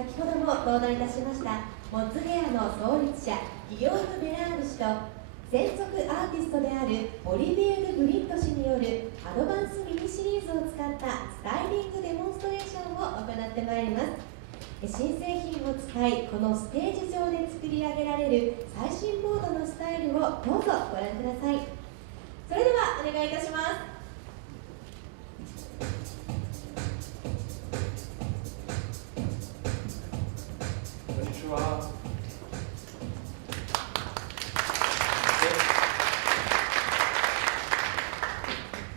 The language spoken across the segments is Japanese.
先ほども登壇いたしましたモッズヘアの創立者ギヨーム・ベラール氏と専属アーティストであるオリビエル・ブリット氏によるアドバンスミニシリーズを使ったスタイリングデモンストレーションを行ってまいります。新製品を使いこのステージ上で作り上げられる最新モードのスタイルをどうぞご覧ください。それではお願いいたします。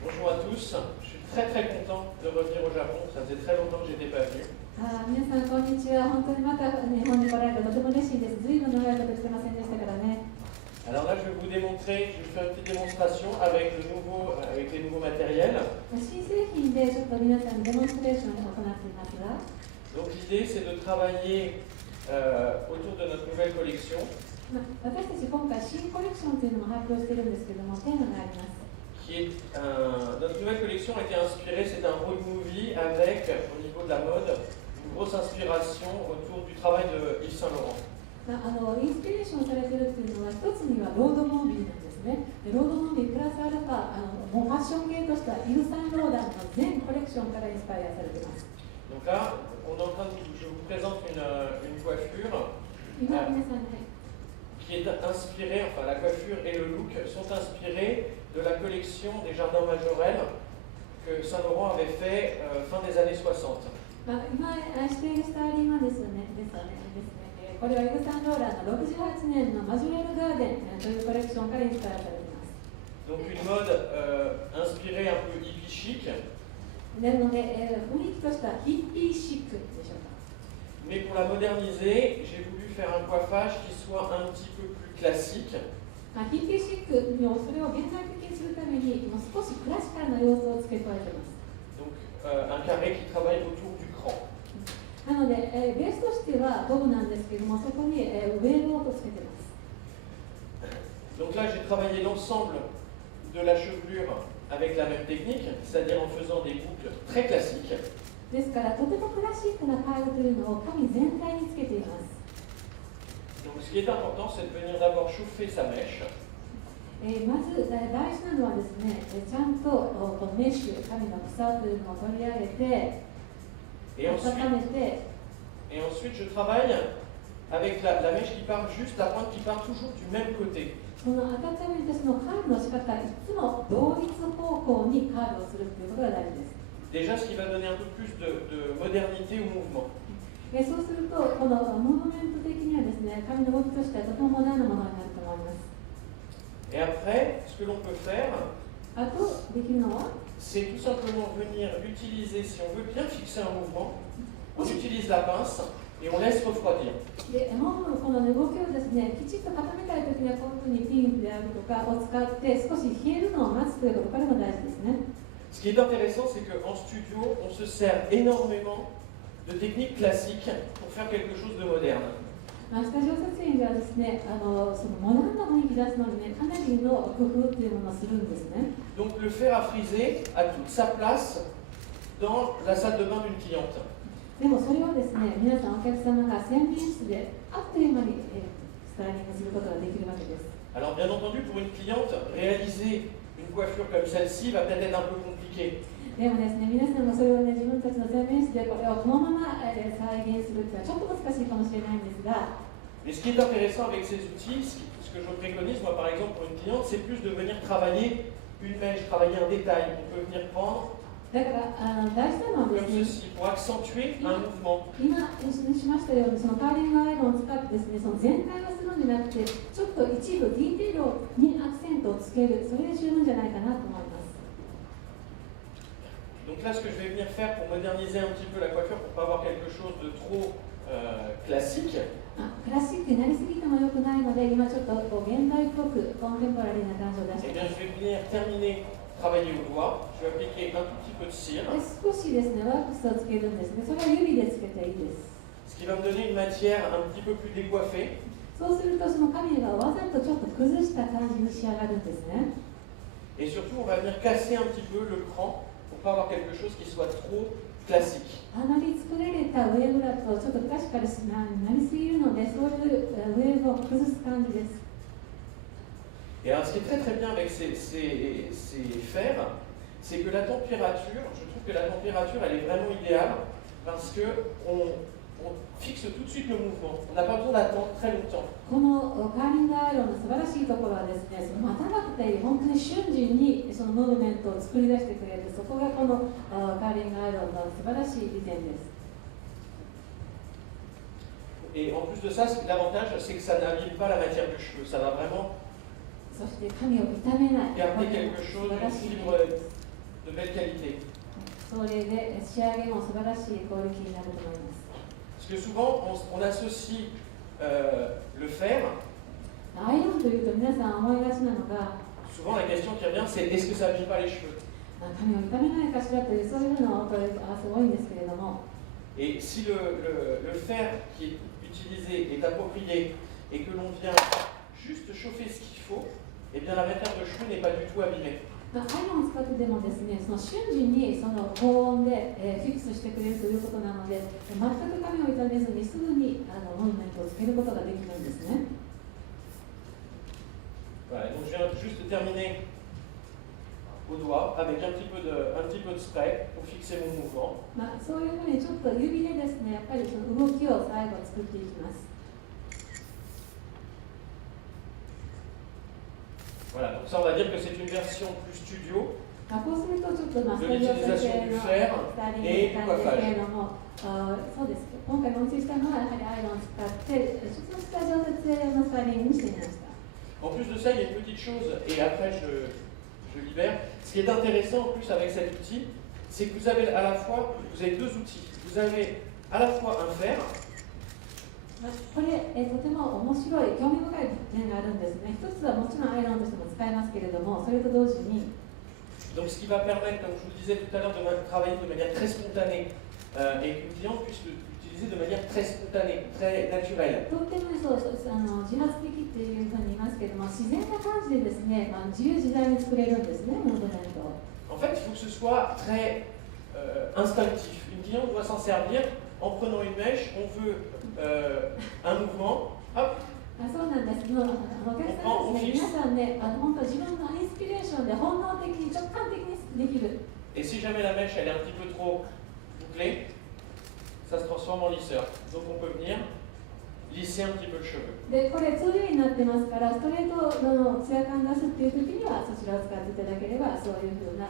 Bonjour à tous, je suis très content de revenir au Japon, ça faisait très longtemps que je n'étais pas venu. 皆さんこんにちは。本当にまた日本に来られてとても嬉しいです。ずいぶん長いこと来てませんでしたからね。Alors là, je vais vous démontrer, je vais faire une petite démonstration avec les nouveaux matériels. 新製品でちょっと皆さんにデモンストレーションを行っていますが、 Donc l'idée, c'est de travailler autour de notre nouvelle collection. 私たち今回新コレクションというのも発表しているんですけども、テーマがあります。Notre nouvelle collection a été inspirée, c'est un road movie avec, au niveau de la mode, une grosse inspiration autour du travail de Yves Saint Laurent. インスピレーションされているというのは、一つにはロードムービーなんですね。でロードムービープラスアルファ、もうファッション系としたイヴ・サンローランの全コレクションからインスパイアされています。Donc là, je vous présente une coiffure qui est inspirée, enfin la coiffure et le look sont inspirés de la collection des jardins majorels que Saint Laurent avait fait fin des années 60. 今しているスタイリングはですね、これはイヴ・サンローランの68年のマジュレルガーデンというコレクションからインスパイアされています。Donc une mode inspirée un peu hippie chic. なので、雰囲気としたヒッピーシックでしょうか。Mais pour la moderniser, j'ai voulu faire un coiffage qui soit un petit peu plus classique. ヒッピーシックにそれを現代的にするためにもう少しクラシカルな要素を付け加えています。Donc un carré qui travaille autour du cran. なので、ベースとしてはボブなんですけども、そこに、ウェーブをつけています。Donc là, j'ai travaillé l'ensemble de la chevelure avec la même technique, c'est-à-dire en faisant des boucles très classiques. ですから、とてもクラシックなカールというのを髪全体につけています。Donc ce qui est important, c'est de venir d'abord chauffer sa mèche. まず大事なのはですね、ちゃんとメッシュ、髪の草というのを取り上げて、Et ensuite, je travaille avec la mèche qui part juste, la pointe qui part toujours du même côté. その温めてそのカールの仕方、いつも同一方向にカールをするということが大事です。Déjà, ce qui va donner un peu plus de modernité au mouvement. そうすると、このモードメント的にはですね、髪の動きとしてはとてもモダンなものになると思います。Et après, ce que l'on peut faire, あとできるのは、c'est tout simplement venir utiliser, si on veut bien fixer un mouvement, on utilise la pince et on laisse refroidir. でこの動きをですね、きちっと固めたいときにはこういうふうにピンであるとかを使って少し冷えるのを待つということからも大事ですね。Ce qui est intéressant, c'est qu'en studio, on se sert énormément de techniques classiques pour faire quelque chose de moderne. スタジオ撮影ではですね、そのモダンな雰囲気出すのにね、かなりの工夫っていうものをするんですね。Donc le fer à friser a toute sa place dans la salle de bain d'une cliente. でもそれをですね、皆さんお客様が洗面室であっという間にスタイリングすることができるわけです。Alors bien entendu, pour une cliente, réaliser une coiffure comme celle-ci va peut-être être un peu compliqué. でもですね、皆さんがそれをね、自分たちの洗面室でこれをこのまま再現するっていうのはちょっと難しいかもしれないんですが、Mais ce qui est intéressant avec ces outils, ce que je préconise, moi par exemple pour une cliente, c'est plus de venir travailler une mèche, travailler un détail. On peut venir prendre だから大事なのはで comme すね、 ceci pour accentuer un mouvement. 今お示ししましたように、そのカーリングアイロンを使ってですね、その全体をするんじゃなくて、ちょっと一部ディテールにアクセントをつける、それで十分じゃないかなと思います。Donc là, ce que je vais venir faire pour moderniser un petit peu la coiffure, pour pas avoir quelque chose de trop classique. クラシックになりすぎても良くないので、今ちょっと現代っぽくコンテンポラリーな感じを出してい Eh ま bien, す。 je vais venir terminer, travailler au doigt. Je vais appliquer un tout petit peu de cire, 少しですね、ワックスをつけるんですね。それは指でつけていいです。 ce qui va me donner une matière un petit peu plus décoiffée. そうするとその髪がわざとちょっと崩した感じに仕上がるんですね。 Et surtout, on va venir casser un petit peu le cran pour pas avoir quelque chose qui soit trop classique. あまり作られたウェーブだとちょっとクラシカルになりすぎるので、そういうウェーブを崩す感じです。Et alors, ce qui est très très bien avec ces fers, c'est que la température, je trouve que la température, elle est vraiment idéale parce qu'on fixe tout de suite le mouvement. On n'a pas besoin d'attendre très longtemps. このカーリングアイロンの素晴らしいところはですね、その待たなくていい、本当に瞬時にそのムーブメントを作り出してくれる、そこがこのカーリングアイロンの素晴らしい利点です。Et en plus de ça, l'avantage, c'est que ça n'abîme pas la matière du cheveu. Ça va vraiment そして髪を傷めない、 garder quelque chose, 素晴ら une しい fibre de belle qualité. それで仕上げも素晴らしいクオリティになると思います。 Parce que souvent, on associe le fer. アイロンというと皆さん思いがちなのが、 Souvent, la question qui revient, c'est est-ce que ça n'abîme pas les cheveux? 髪を傷めないかしらという、そういうふうなお問い合わせ多いんですけれども、 Et si le fer qui est utilisé est approprié et que l'on vient juste chauffer ce qu'il faut, eh bien la matière de cheveux n'est pas du tout abîmée. アイロンを使ってでもですね、その瞬時にその高温で、フィックスしてくれるということなので、全く髪を傷めずにすぐにモニュメントをつけることができるんですね。Voilà, donc je viens juste de terminer au doigt avec un petit peu de spray pour fixer mon mouvement. そういうふうにちょっと指でですね、やっぱりその動きを最後作っていきます。 Voilà, donc ça on va dire que c'est une version plus studio. こうするとちょっとスタジオ先生のスタイリングなんですけれども、そうです。今回お見せしたのはやはりアイロンを使ってスタジオ撮影のスタイリングにしてみました。 En plus de ça, il y a une petite chose, et après je libère. Ce qui est intéressant en plus avec cet outil, c'est que vous avez à la fois, vous avez deux outils. Vous avez à la fois un fer. これ、とても面白い、興味深い点があるんですね。一つはもちろんアイロンとしても使えますけれども、それと同時に、 Donc ce qui va permettre, comme je vous le disais tout à l'heure, de travailler de manière très spontanée et qu'une cliente puisse l'utiliser de manière très spontanée, très naturelle. とってもそう自発的っていうふうに言いますけれども、自然な感じでですね、自由自在に作れるんですね、ムーブメントを。En fait, il faut que ce soit très instinctif. Une cliente doit s'en servir en prenant une mèche, on veut un mouvement, hop. そうなんです。お客さんですね、皆さんね、本当自分のインスピレーションで本能的に直感的にできる。 Et si jamais la mèche elle est un petit peu trop bouclée, ça se transforme en lisseur. Donc on peut venir lisser un petit peu le cheveu. で、これツールになってますから、ストレートのツヤ感出すっていう時にはそちらを使っていただければ、そういうふうな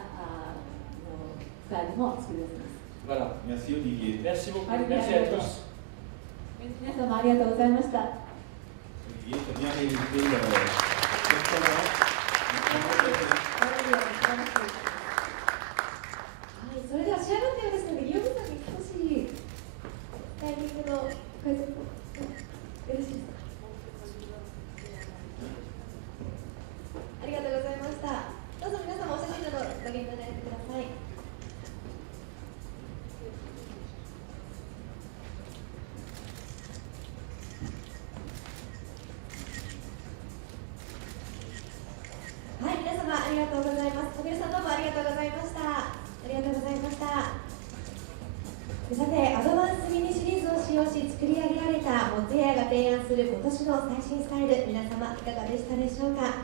スタイルも作り出せます。 Voilà. Merci Olivier. Merci beaucoup. Merci à tous. 皆様ありがとうございました。 Olivier, tu as bien réalisé l'expérience. それでは仕上がったようですので、ギオムさんに少しタイミングの解説をよろしいですか。ありがとうございました。どうぞ皆様お写真などお撮りいただいてください。はい、皆様ありがとうございます。小宮さんどうもありがとうございました。ありがとうございました。さて、アドバンスミニシリーズを使用し作り上げられたモッズヘアが提案する今年の最新スタイル、皆様いかがでしたでしょうか。